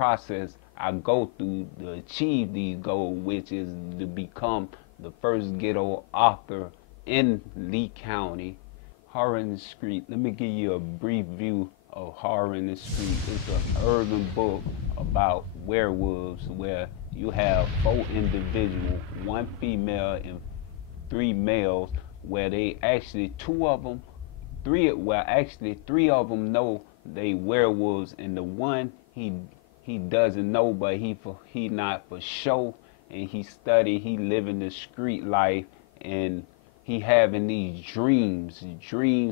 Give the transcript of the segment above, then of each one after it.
process I go through to achieve these goals, which is to become the first ghetto author in Lee County. Horror in the Street. Let me give you a brief view of Horror in the Street. It's an urban book about werewolves where you have 4 individuals, 1 female and 3 males, where they actually 2 of them, 3 well actually 3 of them know they werewolves, and the one he doesn't know, but he not for sure, and he living the street life, and he having these dreams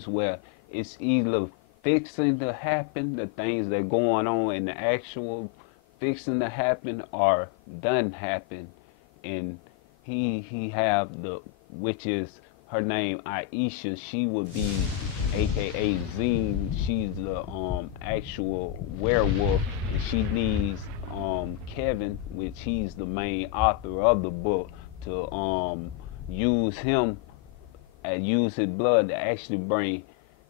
where it's either fixing to happen, the things that going on in the actual fixing to happen, or done happen. And he have the, which is her name Aisha. She would be AKA Zine. She's the actual werewolf, and she needs Kevin, which he's the main author of the book, to use him and use his blood to actually bring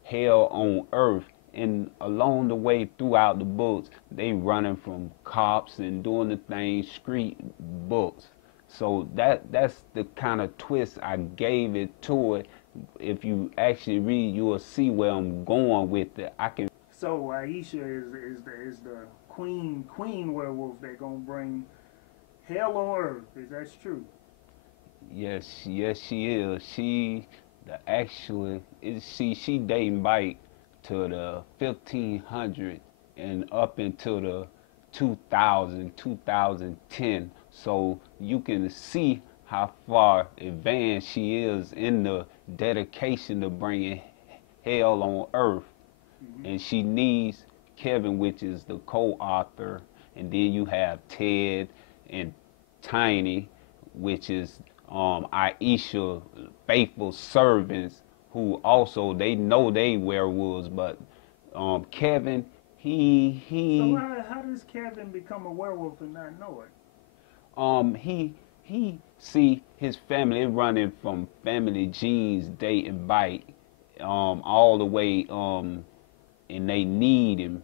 hell on earth. And along the way throughout the books, they running from cops and doing the things, street books. So that's the kind of twist I gave it to it. If you actually read, you will see where I'm going with it. So Aisha is the queen werewolf that gonna bring hell on earth. Is that true? Yes, she is. She dating back to the 1500 and up into the 2010. So you can see how far advanced she is in the dedication to bringing hell on earth. And she needs Kevin, which is the co-author, and then you have Ted and Tiny, which is Aisha, faithful servants, who also, they know they werewolves, but Kevin, So how does Kevin become a werewolf and not know it? He see his family running from family genes dating back all the way, and they need him.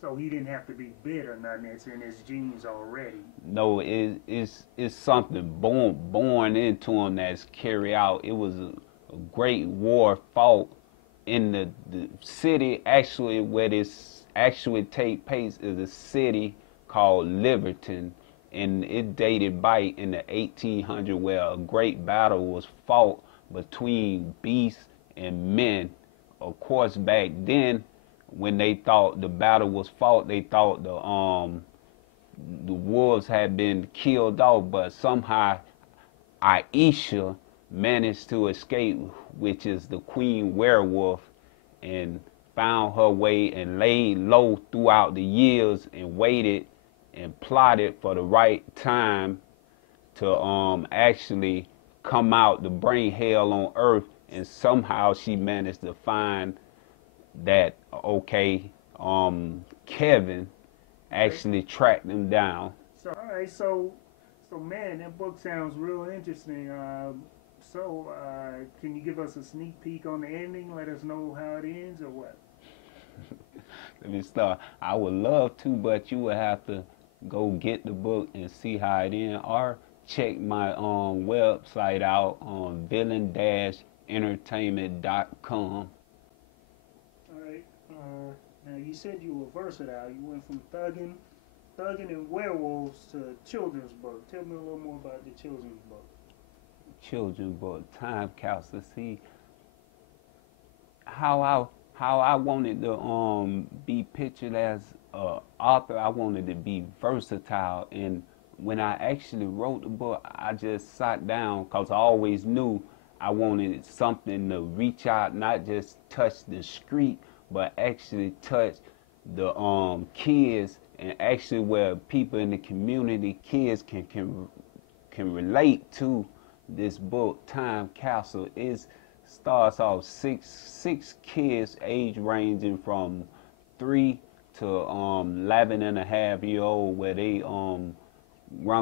So he didn't have to be bit or nothing. It's in his genes already. No, it's something born into him that's carried out. It was a great war fought in the city. Actually, where this actually take place is a city called Liverton, and it dated back in the 1800s, where a great battle was fought between beasts and men. Of course, back then, when they thought the battle was fought, they thought the wolves had been killed off, but somehow Aisha managed to escape, which is the queen werewolf, and found her way and laid low throughout the years and waited and plotted for the right time to actually come out to bring hell on earth. And somehow she managed to find that, okay, Kevin actually tracked them down. So, all right, so man, that book sounds real interesting. Can you give us a sneak peek on the ending? Let us know how it ends, or what? Let me start. I would love to, but you would have to go get the book and see how it ends, or check my website out on villain-entertainment.com. All right. Now you said you were versatile. You went from thugging and werewolves to children's book. Tell me a little more about the children's book. Children's book, time capsule. See how I wanted to be pictured as an author. I wanted to be versatile, and when I actually wrote the book, I just sat down because I always knew I wanted something to reach out, not just touch the street, but actually touch the kids, and actually where people in the community, kids can relate to this book. Time Capsule starts off six kids, age ranging from 3 to 11.5 years old, where they run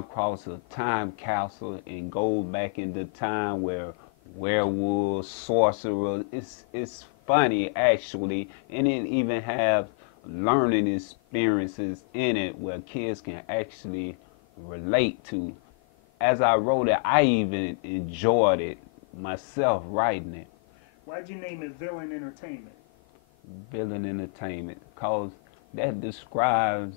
across a time capsule and go back into time where werewolves, sorcerers. It's funny actually, and it even have learning experiences in it where kids can actually relate to. As I wrote it, I even enjoyed it myself writing it. Why'd you name it Villain Entertainment? Villain Entertainment, cause that describes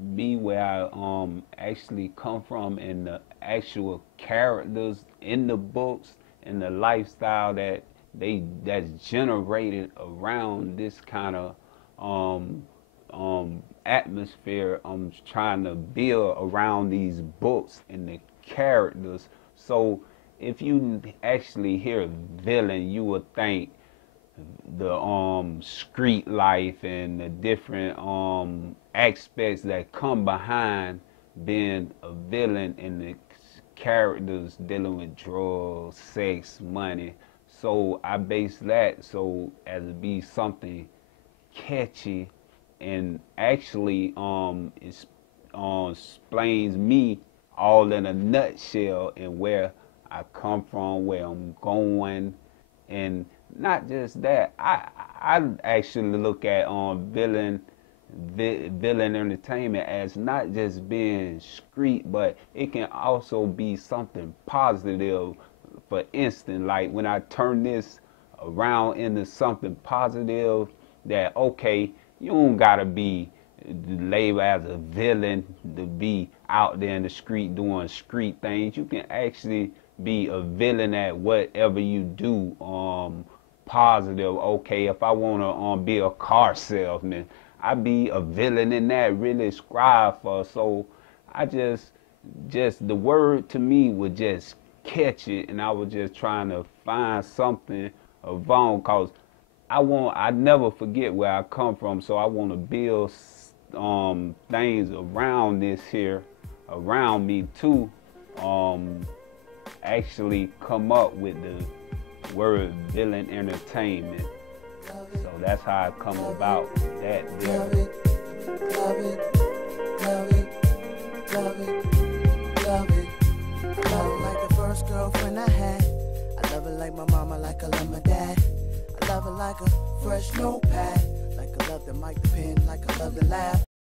me where I actually come from and the actual characters in the books and the lifestyle that's generated around this kind of atmosphere I'm trying to build around these books and the characters. So if you actually hear villain, you would think the street life and the different aspects that come behind being a villain and the characters dealing with drugs, sex, money. So I base that so as to be something catchy and actually explains me all in a nutshell and where I come from, where I'm going, and not just that. I actually look at villain entertainment as not just being street, but it can also be something positive. For instance, like when I turn this around into something positive, that okay, you don't gotta be labeled as a villain to be out there in the street doing street things. You can actually be a villain at whatever you do positive. Okay, if I want to be a car salesman, I be a villain in that, really strive for. So I just the word to me would just catch it, and I was just trying to find something around, cause I never forget where I come from, so I want to build things around this here, around me too, actually come up with the word villain entertainment. So that's how I come about that there. Love it, love it, love it, love it, love it. I love it like the first girlfriend I had. I love it like my mama, like I love my dad. I love it like a fresh notepad, like I love the mic, the pen, like I love the laugh.